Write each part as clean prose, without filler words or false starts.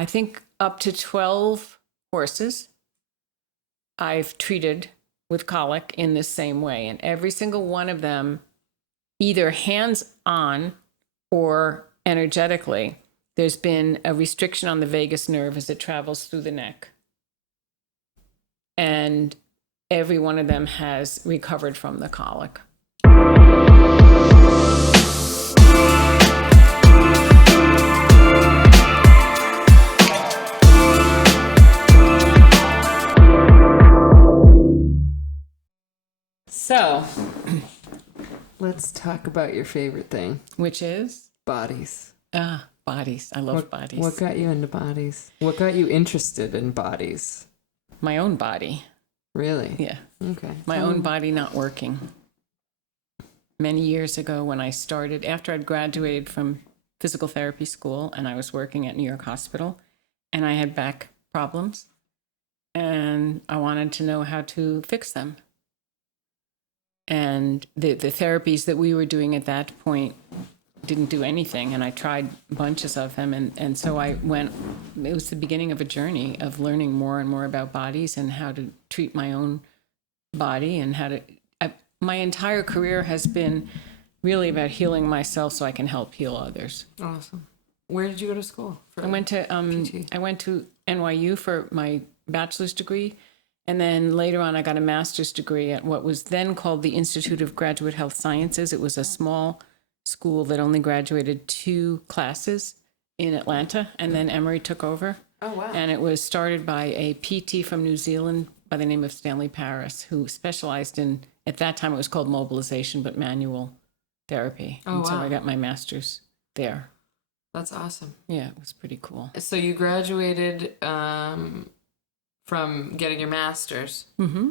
I think up to 12 horses I've treated with colic in the same way. And every single one of them, either hands-on or energetically, there's been a restriction on the vagus nerve as it travels through the neck. And every one of them has recovered from the colic. So, let's talk about your favorite thing. Which is? Bodies. Bodies. I love bodies. What got you into bodies? What got you interested in bodies? My own body. Really? Yeah. Okay. My own body not working. Many years ago when I started, after I'd graduated from physical therapy school and I was working at New York Hospital and I had back problems and I wanted to know how to fix them. And the therapies that we were doing at that point didn't do anything. And I tried bunches of them. And so I went, it was the beginning of a journey of learning more and more about bodies and how to treat my own body and how to, my entire career has been really about healing myself so I can help heal others. Awesome. Where did you go to school? I went to NYU for my bachelor's degree. And then later on, I got a master's degree at what was then called the Institute of Graduate Health Sciences. It was a small school that only graduated 2 classes in Atlanta, and then Emory took over. Oh, wow. And it was started by a PT from New Zealand by the name of Stanley Paris, who specialized in, at that time it was called mobilization, but manual therapy. Oh, and so wow. I got my master's there. That's awesome. Yeah, it was pretty cool. So you graduated from getting your master's. Mm-hmm.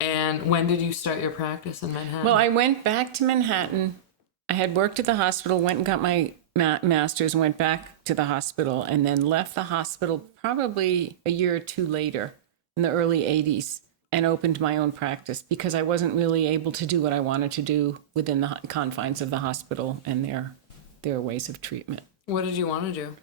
And when did you start your practice in Manhattan? Well, I went back to Manhattan. I had worked at the hospital, went and got my master's, went back to the hospital, and then left the hospital probably a year or 2 later in the early 80s and opened my own practice because I wasn't really able to do what I wanted to do within the confines of the hospital and their ways of treatment. What did you want to do?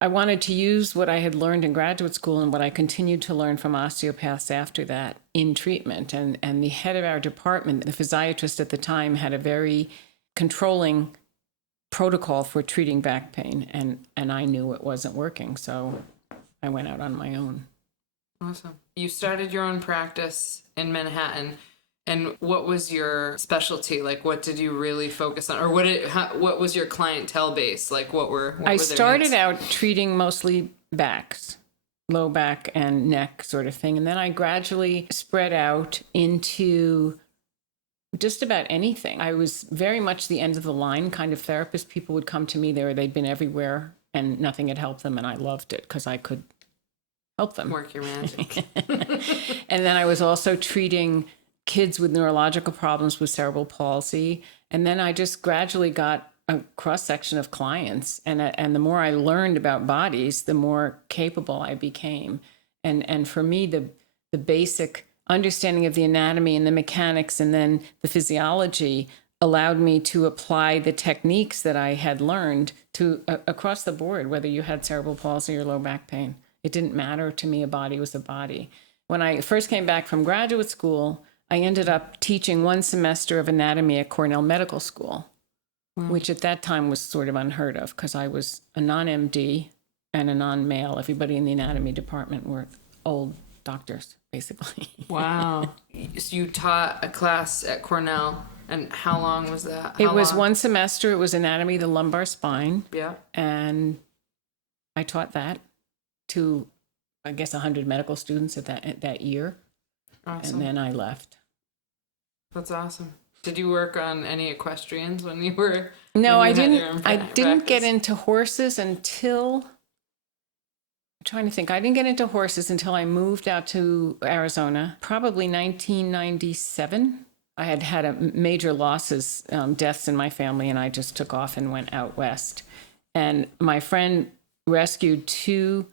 I wanted to use what I had learned in graduate school and what I continued to learn from osteopaths after that in treatment. And the head of our department, the physiatrist at the time, had a very controlling protocol for treating back pain. And I knew it wasn't working. So I went out on my own. Awesome. You started your own practice in Manhattan. And what was your specialty? Like, what did you really focus on? Or what was your clientele base? Like, what were I their started needs? out treating mostly backs, low back and neck sort of thing. And then I gradually spread out into just about anything. I was very much the end of the line kind of therapist. People would come to me there. They'd been everywhere and nothing had helped them. And I loved it because I could help them. Work your magic. And then I was also treating kids with neurological problems with cerebral palsy. And then I just gradually got a cross-section of clients. And the more I learned about bodies, the more capable I became. And for me, the basic understanding of the anatomy and the mechanics and then the physiology allowed me to apply the techniques that I had learned to across the board, whether you had cerebral palsy or low back pain. It didn't matter to me. A body was a body. When I first came back from graduate school, I ended up teaching 1 semester of anatomy at Cornell Medical School, which at that time was sort of unheard of because I was a non-MD and a non-male. Everybody in the anatomy department were old doctors, basically. Wow. So you taught a class at Cornell, and how long was that? It was 1 semester. It was anatomy of the lumbar spine. Yeah. And I taught that to, I guess, 100 medical students at that year. Awesome. And then I left. That's awesome. Did you work on any equestrians when you were? No, when I you had didn't. your own I didn't get practice? into horses until. I'm trying to think. I didn't get into horses until I moved out to Arizona, probably 1997. I had had major losses, deaths in my family, and I just took off and went out west. And my friend rescued 2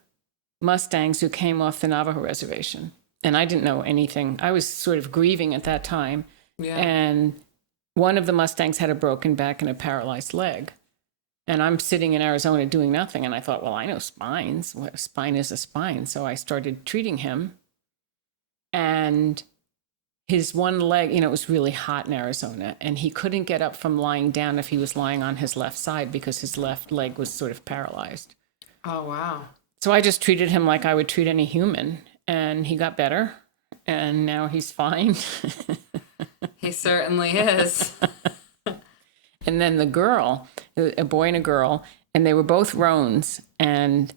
Mustangs who came off the Navajo reservation. And I didn't know anything. I was sort of grieving at that time. Yeah. And one of the Mustangs had a broken back and a paralyzed leg. And I'm sitting in Arizona doing nothing. And I thought, well, I know spines. What a spine is a spine. So I started treating him. And his one leg, it was really hot in Arizona. And he couldn't get up from lying down if he was lying on his left side because his left leg was sort of paralyzed. Oh, wow. So I just treated him like I would treat any human. And he got better. And now he's fine. He certainly is. And then the girl, a boy and a girl, and they were both roans. And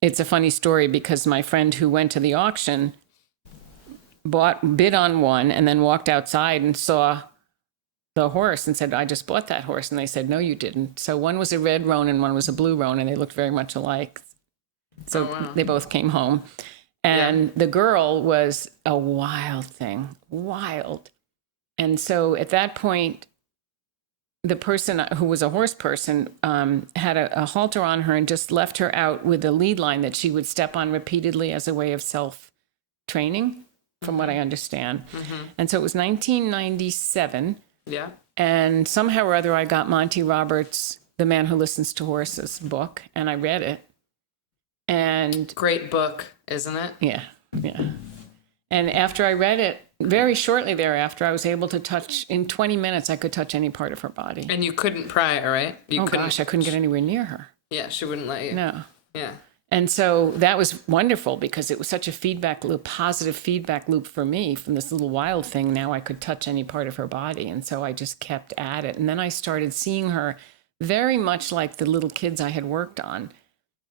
it's a funny story because my friend who went to the auction bid on one and then walked outside and saw the horse and said, I just bought that horse. And they said, no, you didn't. So one was a red roan and one was a blue roan, and they looked very much alike. So they both came home. And the girl was a wild thing, wild. And so at that point, the person who was a horse person had a halter on her and just left her out with a lead line that she would step on repeatedly as a way of self-training, from what I understand. And so it was 1997. Yeah. And somehow or other, I got Monty Roberts' The Man Who Listens to Horses book, and I read it. And great book, isn't it? Yeah. And after I read it, very shortly thereafter, I was able to touch, in 20 minutes, I could touch any part of her body. And you couldn't pry her, right? Gosh, I couldn't get anywhere near her. Yeah, she wouldn't let you. No. Yeah. And so that was wonderful because it was such a feedback loop, positive feedback loop for me from this little wild thing. Now I could touch any part of her body. And so I just kept at it. And then I started seeing her very much like the little kids I had worked on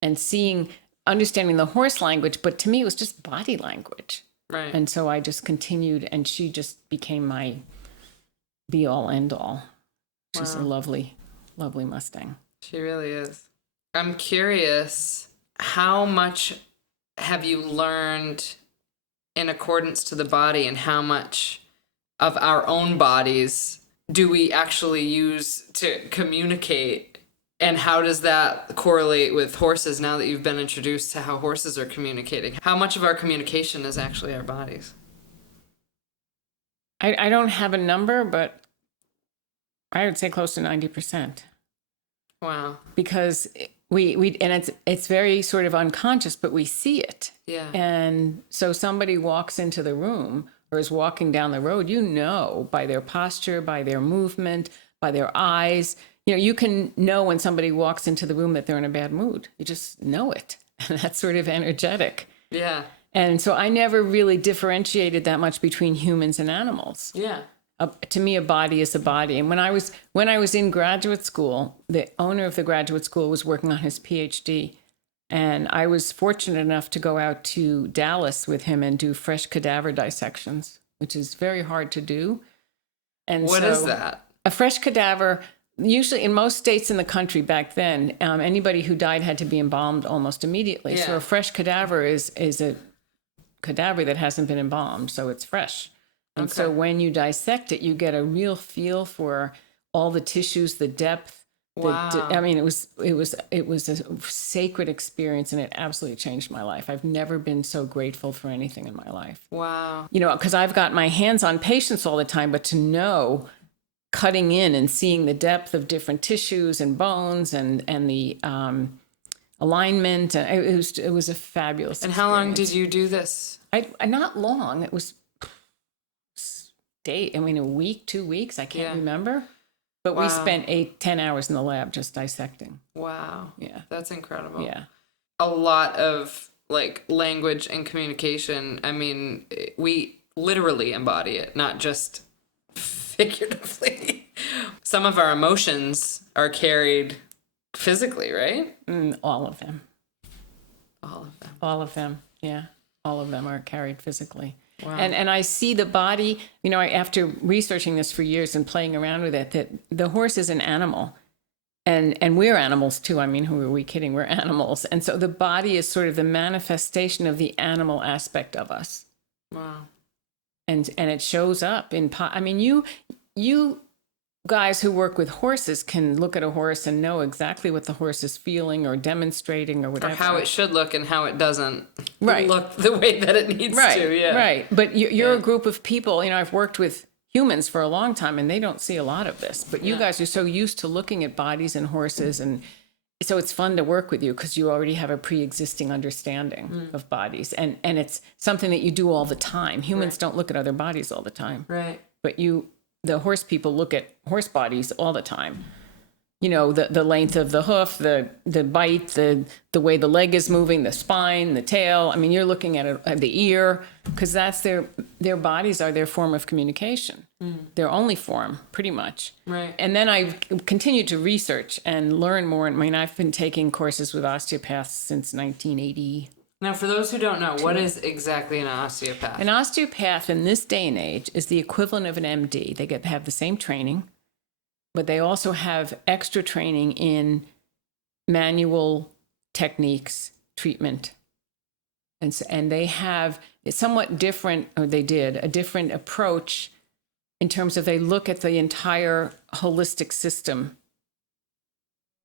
and understanding the horse language. But to me, it was just body language. Right. And so I just continued, and she just became my be-all, end-all. She's a lovely, lovely Mustang. She really is. I'm curious, how much have you learned in accordance to the body, and how much of our own bodies do we actually use to communicate? And how does that correlate with horses now that you've been introduced to how horses are communicating? How much of our communication is actually our bodies? I don't have a number, but I would say close to 90%. Wow. Because we and it's very sort of unconscious, but we see it. Yeah. And so somebody walks into the room or is walking down the road, by their posture, by their movement, by their eyes. You can know when somebody walks into the room that they're in a bad mood. You just know it. And that's sort of energetic. Yeah. And so I never really differentiated that much between humans and animals. Yeah. To me, a body is a body. And when I was in graduate school, the owner of the graduate school was working on his PhD. And I was fortunate enough to go out to Dallas with him and do fresh cadaver dissections, which is very hard to do. And what is that? A fresh cadaver... Usually in most states in the country back then, anybody who died had to be embalmed almost immediately. Yeah. So a fresh cadaver is a cadaver that hasn't been embalmed, so it's fresh. And so when you dissect it, you get a real feel for all the tissues, the depth. Wow. It was a sacred experience, and it absolutely changed my life. I've never been so grateful for anything in my life. Wow. Because I've got my hands on patients all the time, but to know cutting in and seeing the depth of different tissues and bones and the alignment, it was a fabulous. And experience. How long did you do this? Not long. It was a week, 2 weeks. I can't remember. But we spent 8-10 hours in the lab just dissecting. Wow. Yeah, that's incredible. Yeah, a lot of language and communication. I mean, we literally embody it, not just figuratively. Some of our emotions are carried physically, right? All of them. All of them. Yeah. All of them are carried physically. Wow. And I see the body, after researching this for years and playing around with it, that the horse is an animal. And we're animals too. Who are we kidding? We're animals. And so the body is sort of the manifestation of the animal aspect of us. Wow. And it shows up in, you guys who work with horses can look at a horse and know exactly what the horse is feeling or demonstrating or whatever. Or how it should look and how it doesn't look the way that it needs to. Yeah. Right. But you're a group of people, I've worked with humans for a long time, and they don't see a lot of this. But you guys are so used to looking at bodies and horses, and so it's fun to work with you because you already have a pre-existing understanding of bodies, and it's something that you do all the time. Humans don't look at other bodies all the time, Right. but the horse people look at horse bodies all the time. You know, the length of the hoof, the bite, the way the leg is moving, the spine, the tail. I mean, you're looking at the ear, because that's their bodies are their form of communication, their only form, pretty much. Right. And then I continued to research and learn more. I mean, I've been taking courses with osteopaths since 1980. Now, for those who don't know, what is exactly an osteopath? An osteopath in this day and age is the equivalent of an MD. They have the same training, but they also have extra training in manual techniques, treatment. And they have a somewhat different, or they did, a different approach in terms of they look at the entire holistic system.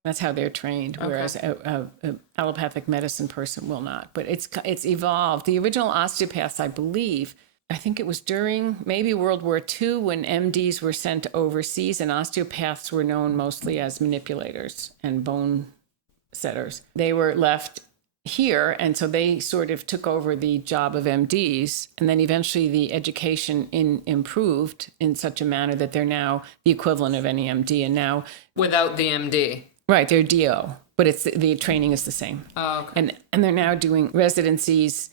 That's how they're trained, whereas a allopathic medicine person will not. But it's evolved. The original osteopaths, I believe, I think it was during maybe World War II when MDs were sent overseas, and osteopaths were known mostly as manipulators and bone setters. They were left here, and so they sort of took over the job of MDs, and then eventually the education improved in such a manner that they're now the equivalent of any MD, and now Without the MD. right, they're DO, but the training is the same. Oh, okay. And they're now doing residencies.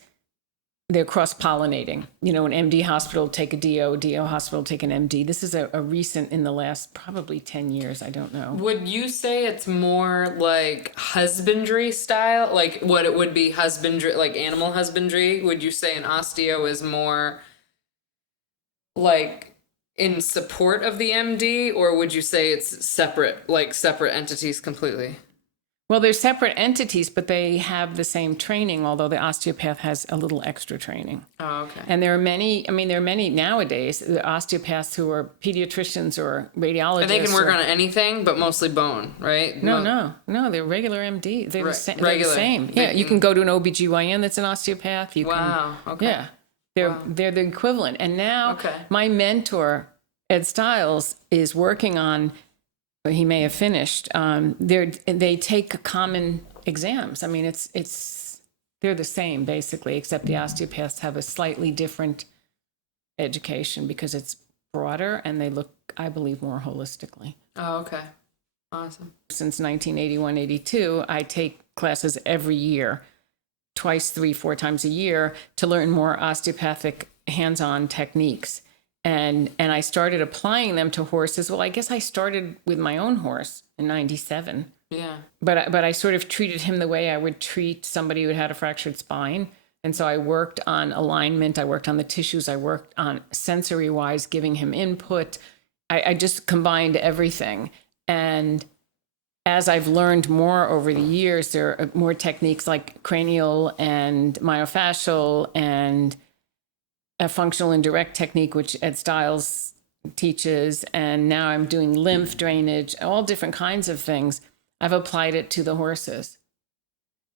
They're cross-pollinating. You know, an MD hospital take a DO hospital take an MD. This is a recent, in the last probably 10 years, I don't know. Would you say it's more like husbandry style? Like what it would be husbandry, like animal husbandry? Would you say an osteo is more like in support of the MD, or would you say it's separate entities completely? Well, they're separate entities, but they have the same training, although the osteopath has a little extra training. Oh, okay. And there are many nowadays, the osteopaths who are pediatricians or radiologists. And they can work on anything, but mostly bone, right? No, they're regular MD. They're, Right. they're the same. Yeah, you can go to an OBGYN that's an osteopath. Wow, okay. Yeah, they're the equivalent. And now Okay. my mentor, Ed Stiles, is working on, he may have finished, they take common exams. I mean, they're the same basically, except the osteopaths have a slightly different education because it's broader and they look, I believe, more holistically. Oh, okay. Awesome. Since 1981-82, I take classes every year, twice, 3-4 times a year, to learn more osteopathic hands-on techniques. And I started applying them to horses. Well, I guess I started with my own horse in 97. Yeah. But I sort of treated him the way I would treat somebody who had a fractured spine. And so I worked on alignment. I worked on the tissues. I worked on sensory-wise, giving him input. I just combined everything. And as I've learned more over the years, there are more techniques like cranial and myofascial and a functional and direct technique, which Ed Stiles teaches. And now I'm doing lymph drainage, all different kinds of things. I've applied it to the horses.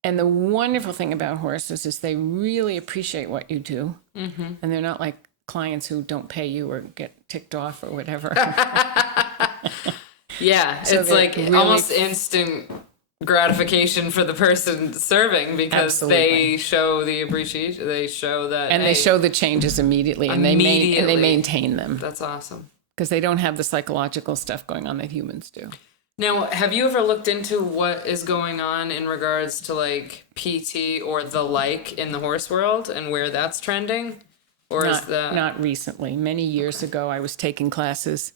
And the wonderful thing about horses is they really appreciate what you do. Mm-hmm. And they're not like clients who don't pay you or get ticked off or whatever. Yeah, so it's like really almost instant gratification for the person serving because they show the appreciation. They show that, and they show the changes immediately, and they maintain them. That's awesome because they don't have the psychological stuff going on that humans do. Now, have you ever looked into what is going on in regards to like PT or the like in the horse world and where that's trending? Or is that not recently? Many years ago, I was taking classes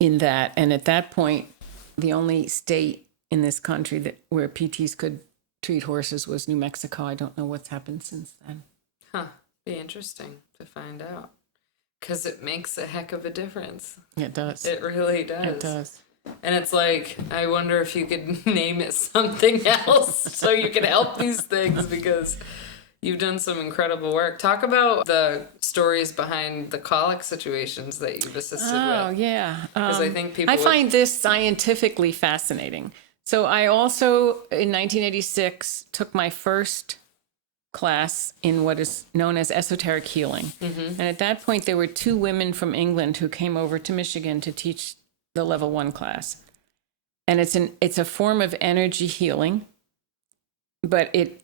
in that, and at that point, the only state in this country where PTs could treat horses was New Mexico. I don't know what's happened since then. Huh. Be interesting to find out because it makes a heck of a difference. It does. It really does. It does. And it's like, I wonder if you could name it something else so you can help these things because you've done some incredible work. Talk about the stories behind the colic situations that you've assisted with. Oh, yeah. Because I think people I find this scientifically fascinating. So I also, in 1986, took my first class in what is known as esoteric healing. And at that point, there were 2 women from England who came over to Michigan to teach the level 1 class. And it's a form of energy healing, but it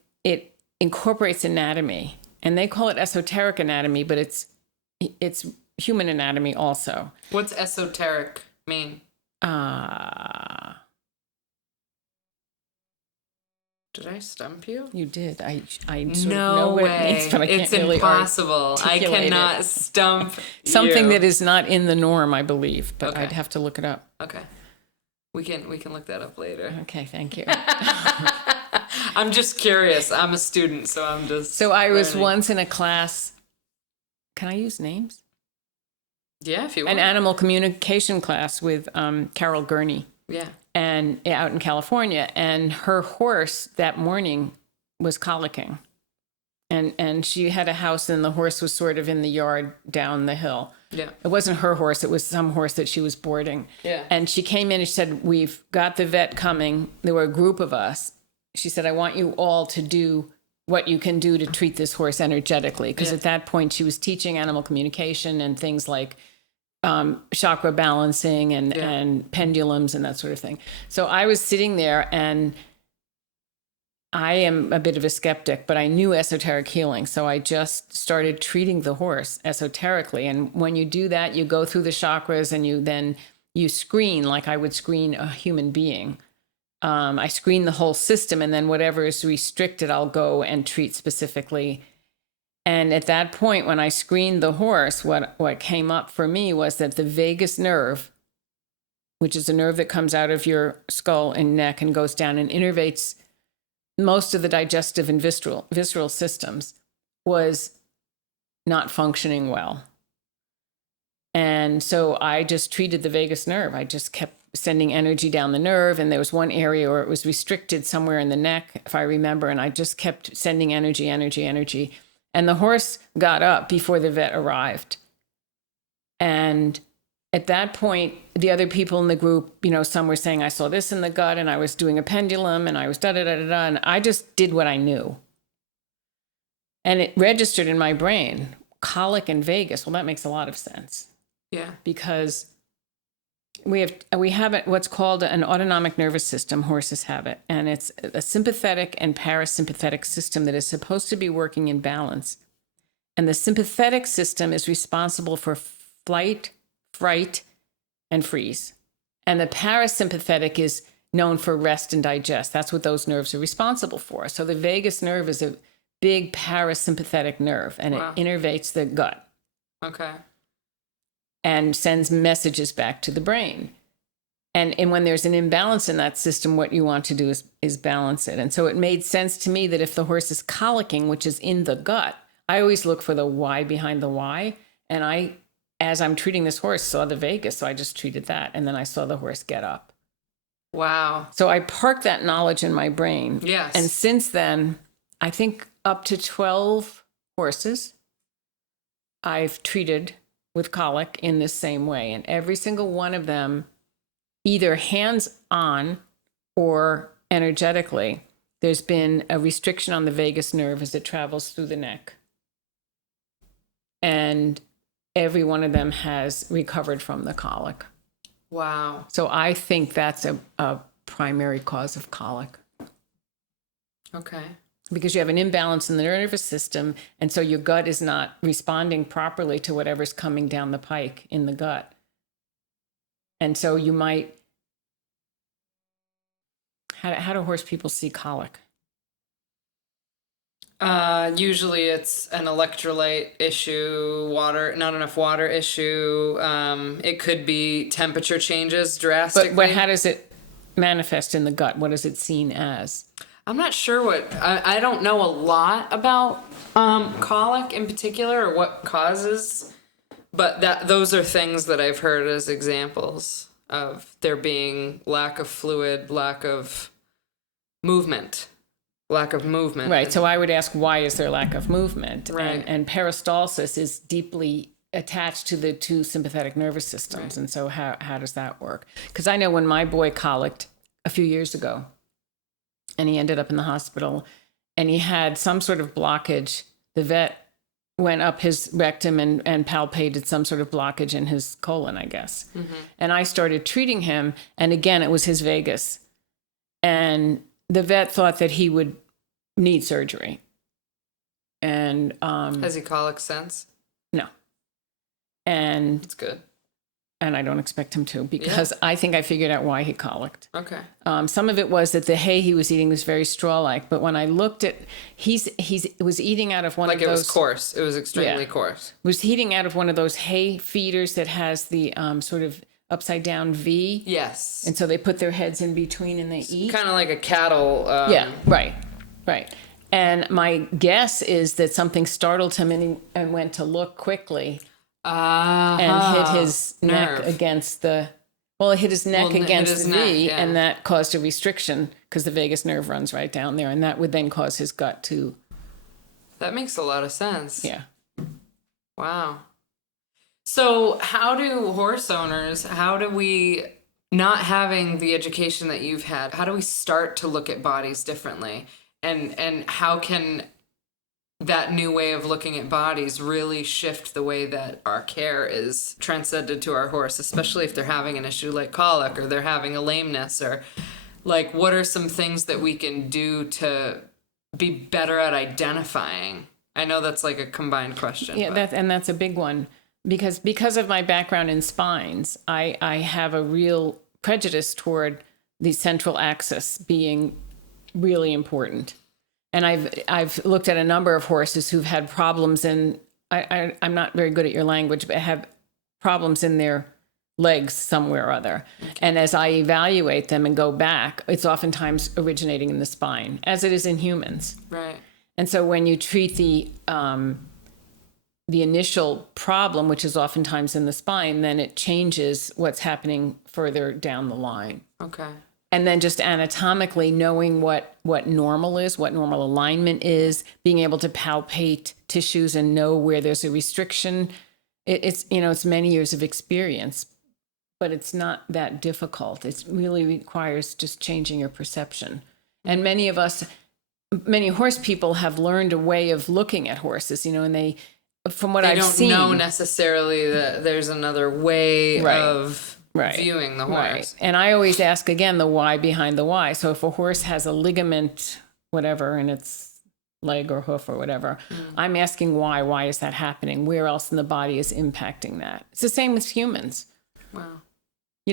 incorporates anatomy. And they call it esoteric anatomy, but it's human anatomy also. What's esoteric mean? Did I stump you? You did. I sort No of know what way. it means, but I can't It's really impossible. I articulate cannot it. stump Something you. that is not in the norm, I believe, but Okay. I'd have to look it up. Okay. We can look that up later. Okay, thank you. I'm just curious. I'm a student, so I'm just So I was learning. once in a class. Can I use names? Yeah, if you want. An animal communication class with Carol Gurney, Yeah. and out in California, and her horse that morning was colicking, and she had a house, and the horse was sort of in the yard down the hill. Yeah. It wasn't her horse; it was some horse that she was boarding. Yeah. And she came in and she said, "We've got the vet coming." There were a group of us. She said, "I want you all to do what you can do to treat this horse energetically," because Yeah. at that point she was teaching animal communication and things like chakra balancing and pendulums and that sort of thing. So I was sitting there, and I am a bit of a skeptic, but I knew esoteric healing. So I just started treating the horse esoterically. And when you do that, you go through the chakras, and you screen like I would screen a human being. I screen the whole system, and then whatever is restricted, I'll go and treat specifically. And at that point, when I screened the horse, what came up for me was that the vagus nerve, which is a nerve that comes out of your skull and neck and goes down and innervates most of the digestive and visceral systems, was not functioning well. And so I just treated the vagus nerve. I just kept sending energy down the nerve, and there was one area where it was restricted somewhere in the neck, if I remember, and I just kept sending energy. And the horse got up before the vet arrived. And at that point, the other people in the group, some were saying, I saw this in the gut, and I was doing a pendulum, and I was da-da-da-da-da, and I just did what I knew. And it registered in my brain, colic and vagus. Well, that makes a lot of sense. Yeah. Because we have what's called an autonomic nervous system. Horses have it, and it's a sympathetic and parasympathetic system that is supposed to be working in balance. And the sympathetic system is responsible for flight, fright, and freeze. And the parasympathetic is known for rest and digest. That's what those nerves are responsible for. So the vagus nerve is a big parasympathetic nerve, and Wow. it innervates the gut Okay. and sends messages back to the brain. And when there's an imbalance in that system, what you want to do is balance it. And so it made sense to me that if the horse is colicking, which is in the gut, I always look for the why behind the why. And I, as I'm treating this horse, saw the vagus, so I just treated that. And then I saw the horse get up. Wow. So I parked that knowledge in my brain. Yes. And since then, I think up to 12 horses I've treated with colic in this same way. And every single one of them, either hands-on or energetically, there's been a restriction on the vagus nerve as it travels through the neck. And every one of them has recovered from the colic. Wow. So I think that's a primary cause of colic. Okay. Because you have an imbalance in the nervous system, and so your gut is not responding properly to whatever's coming down the pike in the gut. And so you might... How do horse people see colic? Usually it's an electrolyte issue, not enough water issue. It could be temperature changes drastically. But how does it manifest in the gut? What is it seen as? I'm not sure I don't know a lot about colic in particular or what causes, but those are things that I've heard as examples of there being lack of fluid, lack of movement. Right. So I would ask, why is there lack of movement? Right. And peristalsis is deeply attached to the two sympathetic nervous systems. Right. And so how does that work? Because I know when my boy colicked a few years ago, and he ended up in the hospital, and he had some sort of blockage. The vet went up his rectum and palpated some sort of blockage in his colon, I guess. And I started treating him. And again, it was his vagus. And the vet thought that he would need surgery. And has he colic since? no. And That's good. And I don't expect him to, because I think I figured out why he colicked. Okay. Some of it was that the hay he was eating was very straw-like, but when I looked at, he was eating out of one of those. Like it was coarse. It was extremely coarse. Was eating out of one of those hay feeders that has the sort of upside down V. Yes. And so they put their heads in between and they eat. Kind of like a cattle. Yeah. Right. And my guess is that something startled him, and went to look quickly. And hit his neck against the, it hit his neck against the V, and that caused a restriction because the vagus nerve runs right down there, and that would then cause his gut to. That makes a lot of sense. Yeah. Wow. So how do horse owners, how do we, not having the education that you've had, how do we start to look at bodies differently? And how can that new way of looking at bodies really shift the way that our care is transcended to our horse, especially if they're having an issue like colic, or they're having a lameness, or like, what are some things that we can do to be better at identifying? I know that's like a combined question. Yeah, that's a big one, because of my background in spines, I have a real prejudice toward the central axis being really important. And I've looked at a number of horses who've had problems in, I'm not very good at your language, but have problems in their legs somewhere or other. Okay. And as I evaluate them and go back, it's oftentimes originating in the spine, as it is in humans. Right. And so when you treat the initial problem, which is oftentimes in the spine, then it changes what's happening further down the line. Okay. And then just anatomically knowing what normal is, what normal alignment is, being able to palpate tissues and know where there's a restriction. It's many years of experience, but it's not that difficult. It really requires just changing your perception. And many horse people have learned a way of looking at horses, and they, from what I've seen. They don't know necessarily that there's another way of viewing the horse. Right. And I always ask again the why behind the why. So if a horse has a ligament, whatever, in its leg or hoof or whatever, I'm asking why. Why is that happening? Where else in the body is impacting that? It's the same with humans. Wow.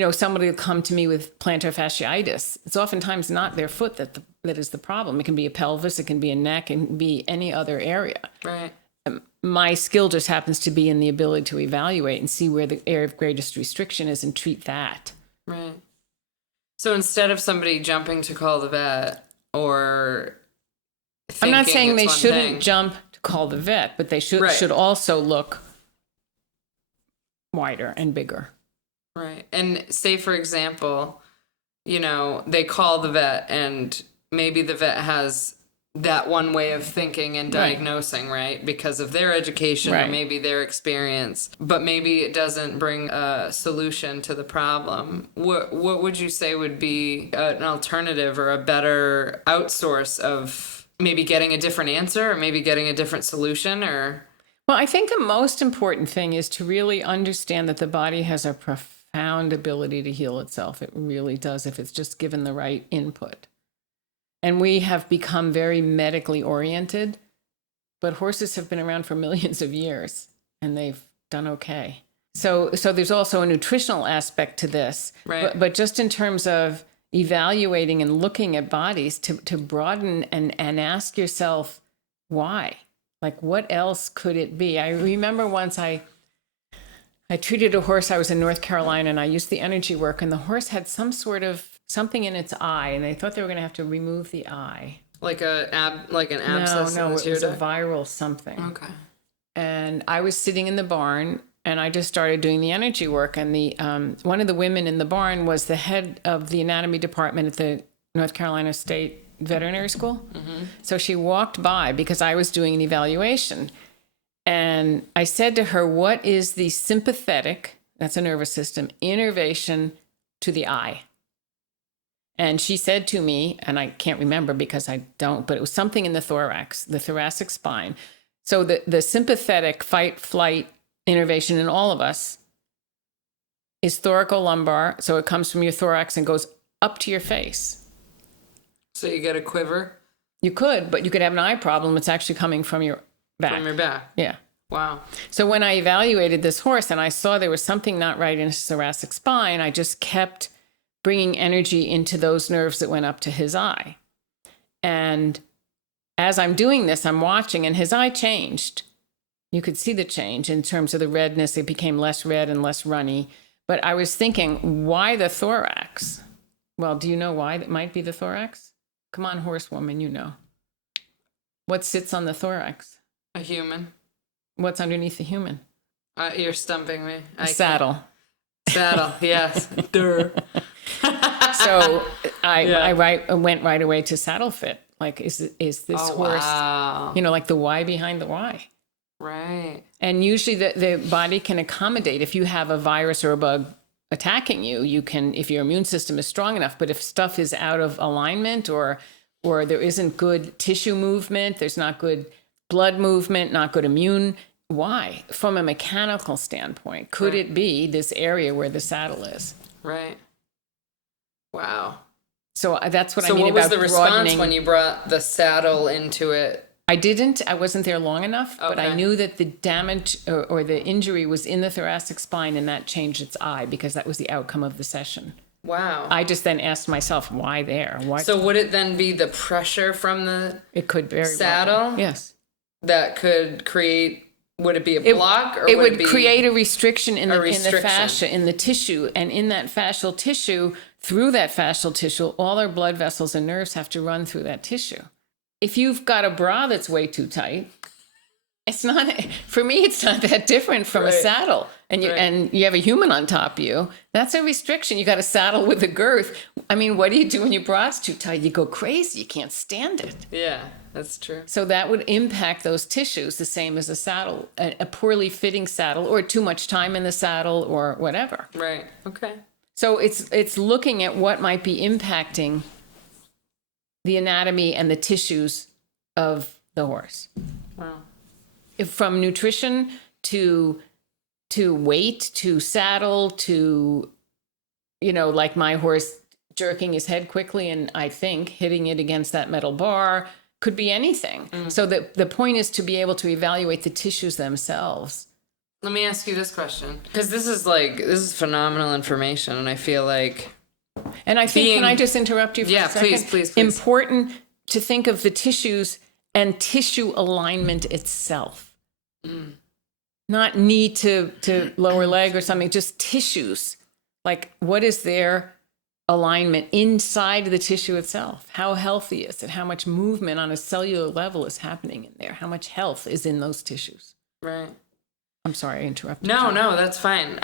Somebody will come to me with plantar fasciitis. It's oftentimes not their foot that is the problem. It can be a pelvis, it can be a neck, it can be any other area. Right. My skill just happens to be in the ability to evaluate and see where the area of greatest restriction is and treat that. Right. So instead of somebody jumping to call the vet, or I'm not saying they shouldn't jump to call the vet, but they should also look wider and bigger. Right. And say, for example, they call the vet, and maybe the vet has that one way of thinking and diagnosing, right? Because of their education or maybe their experience, but maybe it doesn't bring a solution to the problem. What would you say would be an alternative or a better outsource of maybe getting a different answer, or maybe getting a different solution? Or Well, I think the most important thing is to really understand that the body has a profound ability to heal itself. It really does, if it's just given the right input. And we have become very medically oriented, but horses have been around for millions of years, and they've done okay. So there's also a nutritional aspect to this. Right. But just in terms of evaluating and looking at bodies, to broaden and ask yourself why. Like, what else could it be? I remember once I treated a horse. I was in North Carolina, and I used the energy work, and the horse had some sort of something in its eye, and they thought they were going to have to remove the eye. Like an abscess? No, it was a viral something. Okay. And I was sitting in the barn, and I just started doing the energy work. And the one of the women in the barn was the head of the anatomy department at the North Carolina State Veterinary School. Mm-hmm. So she walked by because I was doing an evaluation. And I said to her, what is the sympathetic, that's a nervous system, innervation to the eye? And she said to me, and I can't remember because I don't, but it was something in the thorax, the thoracic spine. So the sympathetic fight flight innervation in all of us is thoracolumbar. So it comes from your thorax and goes up to your face. So you get a quiver? You could, but you could have an eye problem. It's actually coming from your back. From your back? Yeah. Wow. So when I evaluated this horse and I saw there was something not right in his thoracic spine, I just kept bringing energy into those nerves that went up to his eye. And as I'm doing this, I'm watching, and his eye changed. You could see the change in terms of the redness. It became less red and less runny. But I was thinking, why the thorax? Well, do you know why it might be the thorax? Come on, horsewoman, you know. What sits on the thorax? A human. What's underneath the human? You're stumping me. Saddle. Saddle, yes. Durr. So I went right away to saddle fit. Like, is this horse, wow. like the why behind the why? Right. And usually the body can accommodate. If you have a virus or a bug attacking you, you can, if your immune system is strong enough. But if stuff is out of alignment or there isn't good tissue movement, there's not good blood movement, not good immune, why? From a mechanical standpoint, could it be this area where the saddle is? Right. Wow. So that's what I mean about broadening. So what was the response when you brought the saddle into it? I wasn't there long enough, but I Okay. knew that the damage or the injury was in the thoracic spine, and that changed its eye because that was the outcome of the session. Wow. I just then asked myself, why there? Why? So would it then be the pressure from the It could very saddle? well be. Yes. That could create, would it be a block? Or it would would it be create a restriction in the restriction? fascia, in the tissue. And in that fascial tissue, through that fascial tissue, all our blood vessels and nerves have to run through that tissue. If you've got a bra that's way too tight, it's not, for me, it's not that different from a saddle. And you have a human on top of you. That's a restriction. You got a saddle with a girth. I mean, what do you do when your bra's too tight? You go crazy. You can't stand it. Yeah, that's true. So that would impact those tissues the same as a saddle, a poorly fitting saddle, or too much time in the saddle, or whatever. Right. Okay. So it's looking at what might be impacting the anatomy and the tissues of the horse. Wow. From nutrition to weight to saddle to, like my horse jerking his head quickly and I think hitting it against that metal bar, could be anything. So the point is to be able to evaluate the tissues themselves. Let me ask you this question, because this is phenomenal information, and I feel like. And I think, can I just interrupt you for a second? Yeah, please. Important to think of the tissues and tissue alignment itself. Not knee to lower leg or something, just tissues. Like, what is their alignment inside the tissue itself? How healthy is it? How much movement on a cellular level is happening in there? How much health is in those tissues? Right. I'm sorry, I interrupted. No, that's fine.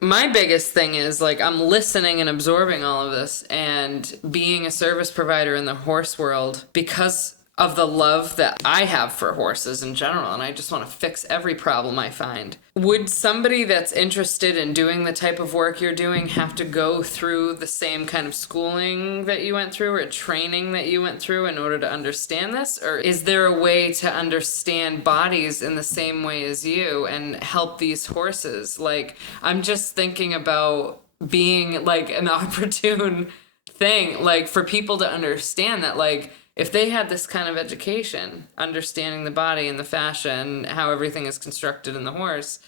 My biggest thing is, like, I'm listening and absorbing all of this, and being a service provider in the horse world, because of the love that I have for horses in general, and I just want to fix every problem I find. Would somebody that's interested in doing the type of work you're doing have to go through the same kind of schooling that you went through or training that you went through in order to understand this? Or is there a way to understand bodies in the same way as you and help these horses? Like, I'm just thinking about being like an opportune thing, like for people to understand that, like, if they had this kind of education, understanding the body and the fascia and how everything is constructed in the horse,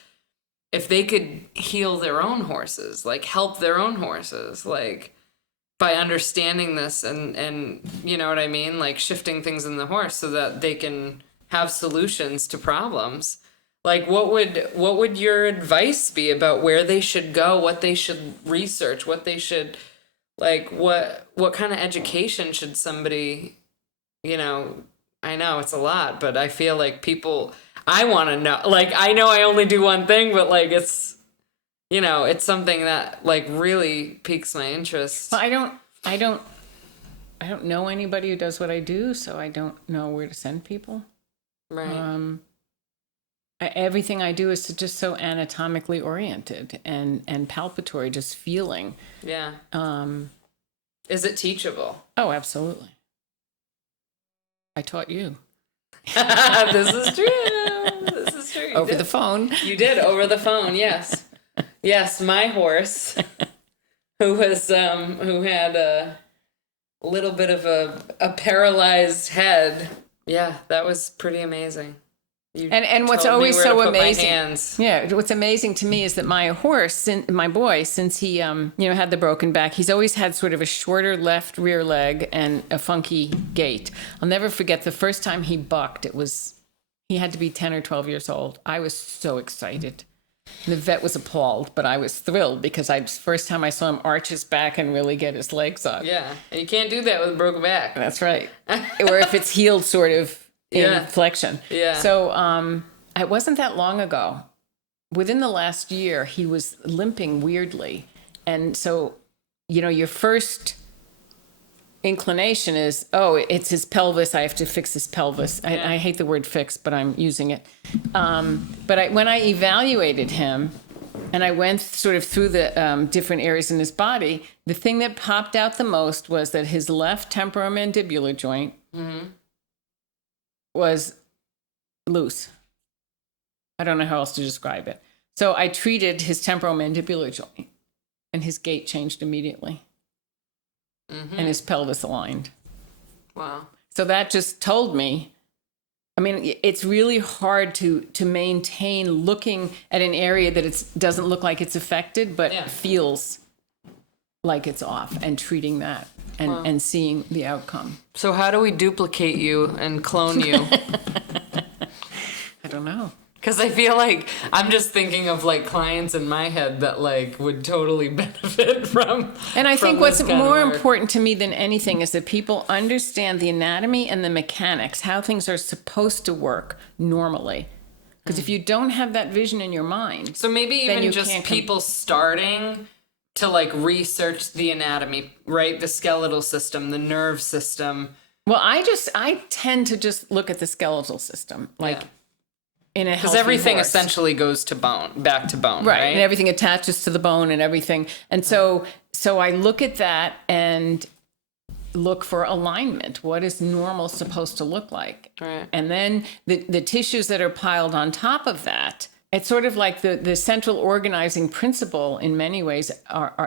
if they could heal their own horses, like help their own horses, like by understanding this and you know what I mean? Like shifting things in the horse so that they can have solutions to problems. Like what would your advice be about where they should go, what they should research, what they should, like what kind of education should somebody, I know it's a lot, but I feel like I want to know, like, I know I only do one thing, but like, it's, it's something that like really piques my interest. Well, I don't know anybody who does what I do, so I don't know where to send people. Right. Everything I do is just so anatomically oriented and palpatory, just feeling. Yeah. Is it teachable? Oh, absolutely. I taught you. This is true. This is true. Over the phone. You did, over the phone, yes. Yes, my horse, who had a little bit of a paralyzed head. Yeah, that was pretty amazing. And what's told me always where to so put my amazing, hands. yeah, what's amazing to me is that my horse, my boy, since he, had the broken back, he's always had sort of a shorter left rear leg and a funky gait. I'll never forget the first time he bucked. He had to be 10 or 12 years old. I was so excited. The vet was appalled, but I was thrilled because first time I saw him arch his back and really get his legs up. Yeah, and you can't do that with a broken back. That's right. Or if it's healed sort of in flexion. Yeah. So it wasn't that long ago. Within the last year, he was limping weirdly. And so, your first inclination is, it's his pelvis. I have to fix his pelvis. I hate the word fix, but I'm using it. But when I evaluated him and I went sort of through the different areas in his body, the thing that popped out the most was that his left temporomandibular joint was loose. I don't know how else to describe it. So I treated his temporomandibular joint and his gait changed immediately. And his pelvis aligned. Wow. So that just told me, it's really hard to maintain looking at an area that it doesn't look like it's affected, but feels like it's off, and treating that and seeing the outcome. So how do we duplicate you and clone you? I don't know. Because I feel like I'm just thinking of like clients in my head that like would totally benefit from. And I think what's more important to me than anything is that people understand the anatomy and the mechanics, how things are supposed to work normally. Because if you don't have that vision in your mind, so maybe even just people starting to like research the anatomy, right? The skeletal system, the nerve system. Well, I tend to just look at the skeletal system, like. Because everything essentially goes to back to bone, right? And everything attaches to the bone and everything. And so I look at that and look for alignment. What is normal supposed to look like? Right. And then the tissues that are piled on top of that, it's sort of like the central organizing principle in many ways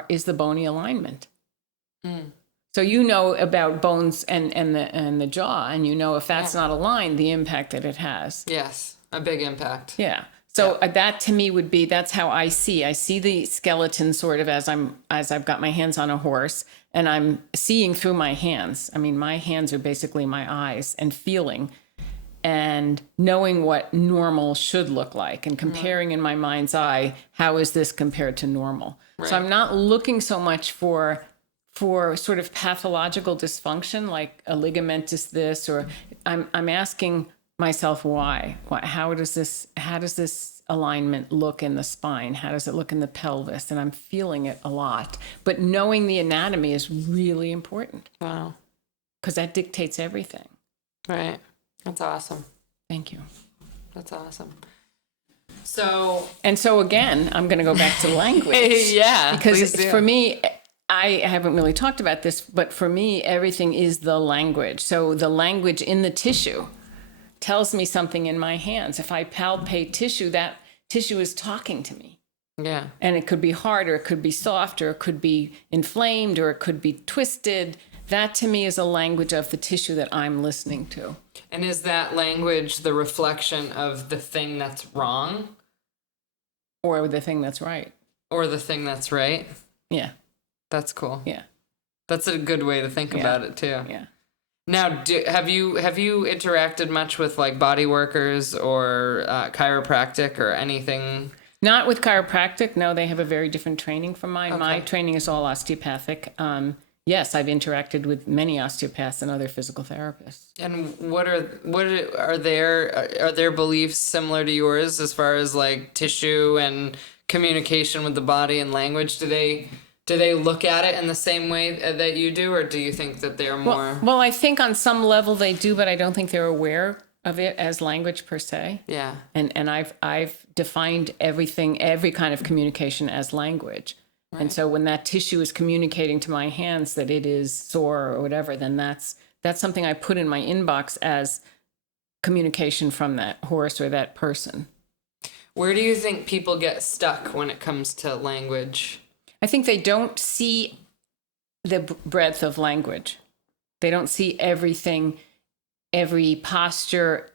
is the bony alignment. So about bones and the jaw, and if that's not aligned, the impact that it has. Yes. A big impact. Yeah. So that to me would be, that's how I see the skeleton sort of as I've got my hands on a horse and I'm seeing through my hands. My hands are basically my eyes, and feeling and knowing what normal should look like and comparing in my mind's eye, how is this compared to normal? Right. So I'm not looking so much for sort of pathological dysfunction, like a ligamentous this, or I'm asking myself why how does this alignment look in the spine, how does it look in the pelvis, and I'm feeling it a lot, but knowing the anatomy is really important. Wow. Because that dictates everything. Right. That's awesome. Thank you. That's awesome. So again, I'm going to go back to language. Yeah, because for me, I haven't really talked about this, but for me everything is the language. So the language in the tissue tells me something in my hands. If I palpate tissue, that tissue is talking to me. Yeah. And it could be hard, or it could be soft, or it could be inflamed, or it could be twisted. That to me is a language of the tissue that I'm listening to. And is that language the reflection of the thing that's wrong? Or the thing that's right. Or the thing that's right? Yeah. That's cool. Yeah. That's a good way to think about it too. Yeah. Now, have you interacted much with like body workers or chiropractic or anything? Not with chiropractic. No, they have a very different training from mine. Okay. My training is all osteopathic. Yes, I've interacted with many osteopaths and other physical therapists. And what are their beliefs similar to yours as far as like tissue and communication with the body and language? Do they look at it in the same way that you do, or do you think that they're more? Well, I think on some level they do, but I don't think they're aware of it as language per se. Yeah. And I've defined everything, every kind of communication as language. And so when that tissue is communicating to my hands that it is sore or whatever, then that's something I put in my inbox as communication from that horse or that person. Where do you think people get stuck when it comes to language? I think they don't see the breadth of language. They don't see everything, every posture,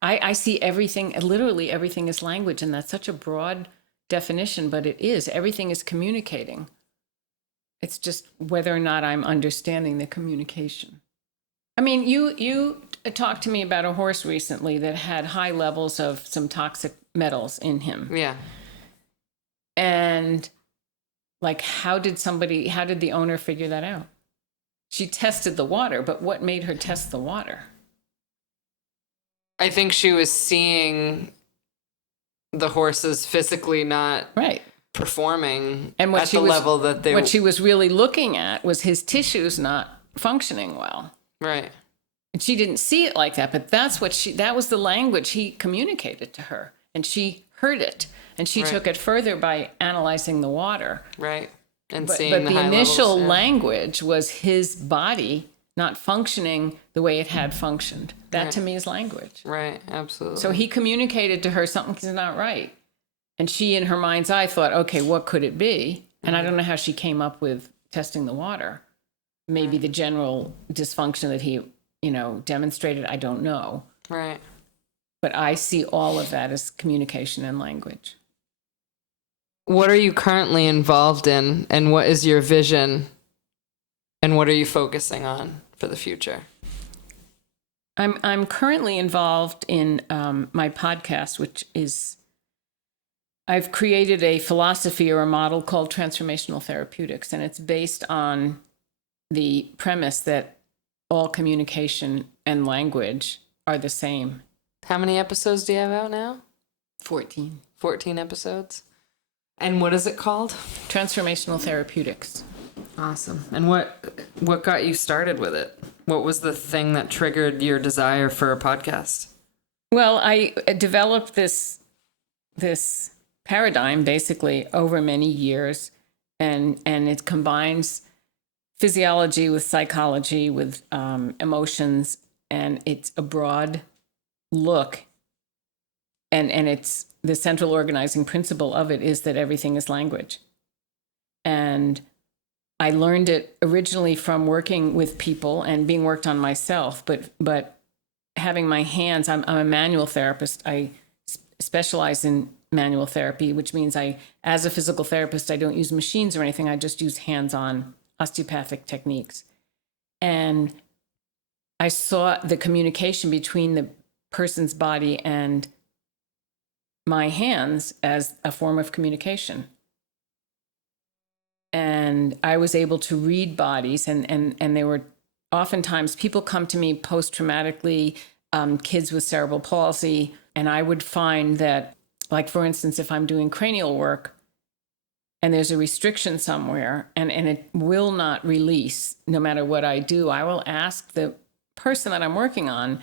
I see everything, literally everything is language, and that's such a broad definition, but it is. Everything is communicating. It's just whether or not I'm understanding the communication. I mean, you talked to me about a horse recently that had high levels of some toxic metals in him. Yeah. And like, how did the owner figure that out? She tested the water, but what made her test the water? I think she was seeing the horses physically not performing at the level that they... What she was really looking at was his tissues not functioning well. Right. And she didn't see it like that, but that was the language he communicated to her. And she heard it. And she took it further by analyzing the water. Right. And but seeing the initial levels, language was his body not functioning the way it had functioned. That to me is language. Right, absolutely. So he communicated to her something's not right. And she, in her mind's eye, thought, okay, what could it be? And I don't know how she came up with testing the water. Maybe the general dysfunction that he, demonstrated, I don't know. Right. But I see all of that as communication and language. What are you currently involved in, and what is your vision, and what are you focusing on for the future? I'm currently involved in my podcast, which is, I've created a philosophy or a model called transformational therapeutics, and it's based on the premise that all communication and language are the same. How many episodes do you have out now? 14. 14 episodes. And what is it called? Transformational therapeutics. Awesome. And what got you started with it? What was the thing that triggered your desire for a podcast? Well, I developed this paradigm basically over many years, and it combines physiology with psychology with emotions, and it's a broad look, and it's the central organizing principle of it is that everything is language. And I learned it originally from working with people and being worked on myself, but having my hands, I'm a manual therapist. I specialize in manual therapy, which means as a physical therapist, I don't use machines or anything. I just use hands-on osteopathic techniques. And I saw the communication between the person's body and my hands as a form of communication. And I was able to read bodies, and they were oftentimes people come to me post-traumatically, kids with cerebral palsy, and I would find that, like, for instance, if I'm doing cranial work and there's a restriction somewhere and it will not release no matter what I do, I will ask the person that I'm working on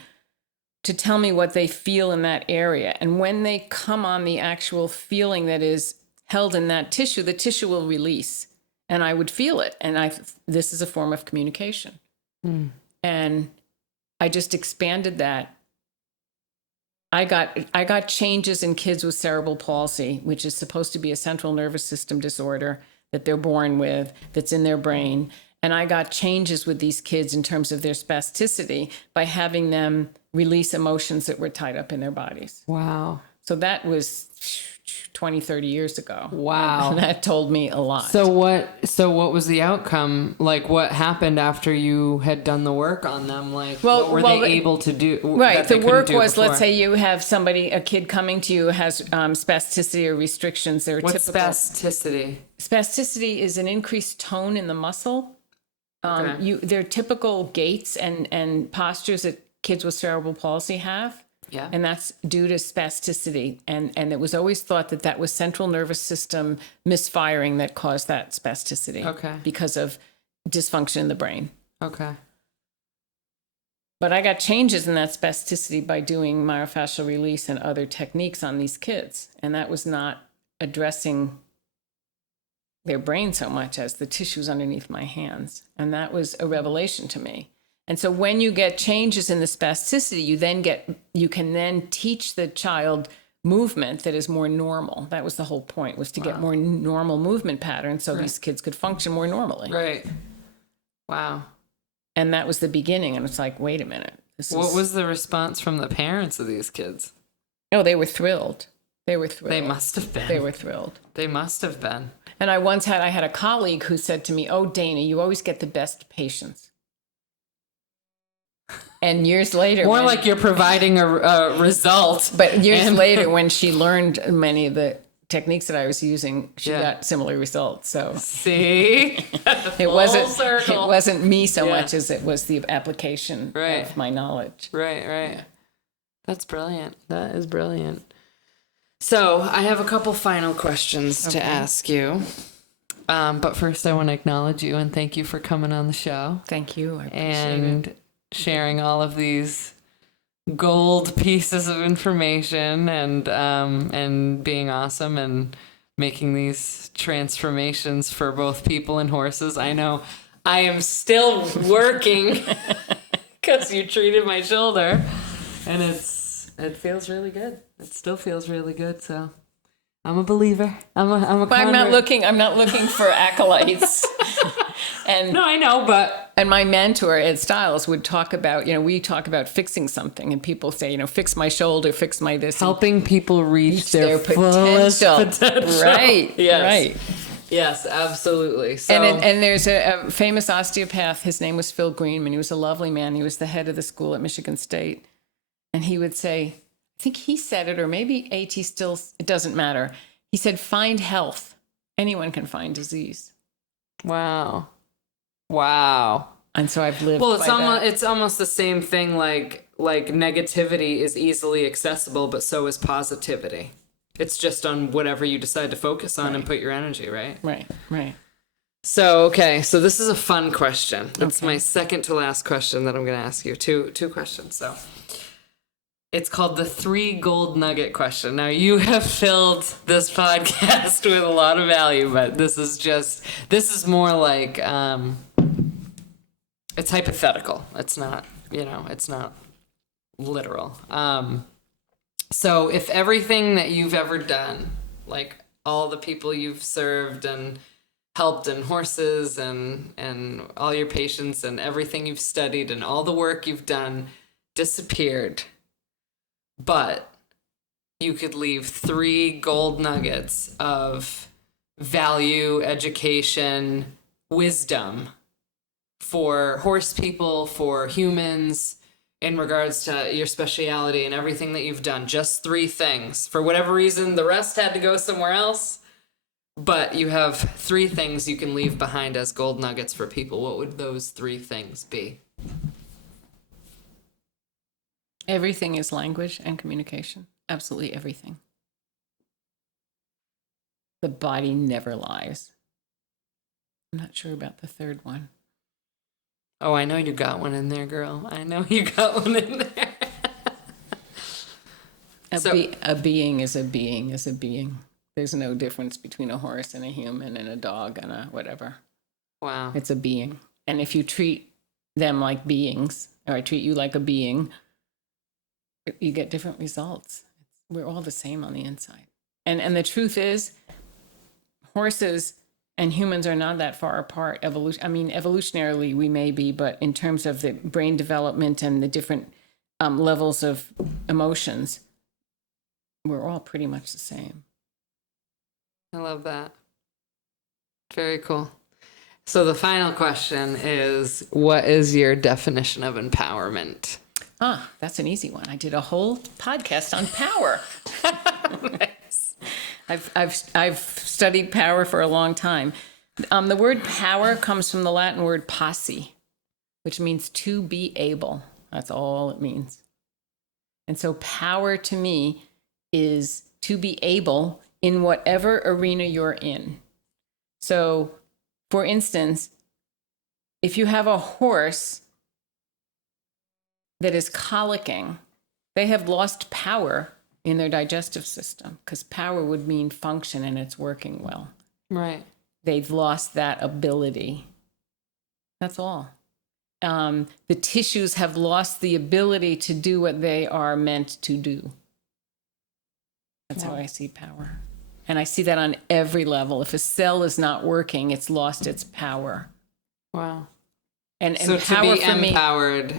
to tell me what they feel in that area. And when they come on the actual feeling that is held in that tissue, the tissue will release. And I would feel it. And this is a form of communication. And I just expanded that. I got changes in kids with cerebral palsy, which is supposed to be a central nervous system disorder that they're born with, that's in their brain. And I got changes with these kids in terms of their spasticity by having them release emotions that were tied up in their bodies. Wow. So that was 20, 30 years ago. Wow. And that told me a lot. So what was the outcome? Like, what happened after you had done the work on them? Like, what were they able to do? Right. The work was, let's say you have a kid coming to you who has spasticity or restrictions. What's spasticity? Spasticity is an increased tone in the muscle. They're typical gaits and postures that kids with cerebral palsy have. Yeah. And that's due to spasticity. And it was always thought that was central nervous system misfiring that caused that spasticity. Okay. Because of dysfunction in the brain. Okay. But I got changes in that spasticity by doing myofascial release and other techniques on these kids. And that was not addressing their brain so much as the tissues underneath my hands. And that was a revelation to me. And so when you get changes in the spasticity, you can then teach the child movement that is more normal. That was the whole point, was to get more normal movement patterns so these kids could function more normally. Right. Wow. And that was the beginning. And it's like, wait a minute. What was the response from the parents of these kids? Oh, they were thrilled. They were thrilled. They must have been. They were thrilled. They must have been. And I had a colleague who said to me, "Oh, Dana, you always get the best patients." And years later, more like you're providing a result. But years later, when she learned many of the techniques that I was using, she got similar results. So see, it wasn't me so much as it was the application of my knowledge. Right. Yeah. That's brilliant. That is brilliant. So I have a couple final questions to ask you. But first, I want to acknowledge you and thank you for coming on the show. Thank you. I appreciate it. Sharing all of these gold pieces of information and being awesome and making these transformations for both people and horses. I know I am still working because you treated my shoulder, and it feels really good. It still feels really good. So I'm a believer. I'm a But I'm not looking for acolytes. And no, I know, but and my mentor Ed Stiles would talk about, we talk about fixing something, and people say, fix my shoulder, fix my this, helping people reach their potential. Right. Yes. Right. Yes, absolutely. So, and there's a famous osteopath. His name was Phil Greenman. He was a lovely man. He was the head of the school at Michigan State, and he would say, I think he said it, or maybe AT still, it doesn't matter. He said, find health. Anyone can find disease. Wow. And so I've lived. Well, that. It's almost the same thing. Like negativity is easily accessible, but so is positivity. It's just on whatever you decide to focus on and put your energy, right? Right. So this is a fun question. It's my second to last question that I'm going to ask you. Two questions. So it's called the 3 gold nugget question. Now, you have filled this podcast with a lot of value, but this is more like, it's hypothetical. It's not, it's not literal. So if everything that you've ever done, like all the people you've served and helped and horses and all your patients and everything you've studied and all the work you've done disappeared, but you could leave 3 gold nuggets of value, education, wisdom for horse people, for humans, in regards to your speciality and everything that you've done. Just 3 things. For whatever reason, the rest had to go somewhere else, but you have 3 things you can leave behind as gold nuggets for people. What would those 3 things be? Everything is language and communication. Absolutely everything. The body never lies. I'm not sure about the third one. Oh, I know you got one in there, girl. I know you got one in there. A being is a being is a being. There's no difference between a horse and a human and a dog and a whatever. Wow. It's a being. And if you treat them like beings, or I treat you like a being, you get different results. We're all the same on the inside. And the truth is, horses and humans are not that far apart. Evolutionarily we may be, but in terms of the brain development and the different levels of emotions, we're all pretty much the same. I love that. Very cool. So the final question is, what is your definition of empowerment? That's an easy one. I did a whole podcast on power. Nice. I've studied power for a long time. The word power comes from the Latin word posse, which means to be able. That's all it means. And so power to me is to be able in whatever arena you're in. So, for instance, if you have a horse that is colicking, they have lost power in their digestive system, because power would mean function and it's working well. Right. They've lost that ability. That's all. The tissues have lost the ability to do what they are meant to do. That's how I see power. And I see that on every level. If a cell is not working, it's lost its power. Wow. And So power to be for me empowered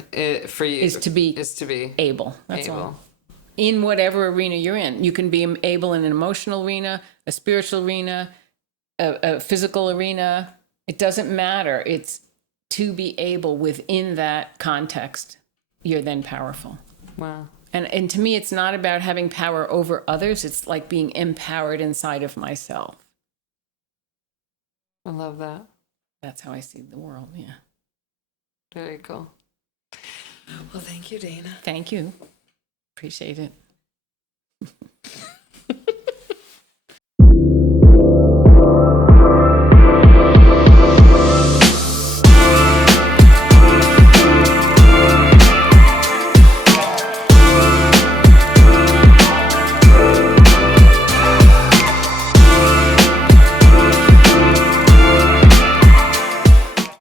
for you is to be able. That's able. all. In whatever arena you're in. You can be able in an emotional arena, a spiritual arena, a physical arena. It doesn't matter. It's to be able within that context. You're then powerful. Wow. And to me, it's not about having power over others. It's like being empowered inside of myself. I love that. That's how I see the world. Yeah. Very cool. Well, thank you, Dana. Thank you. Appreciate it.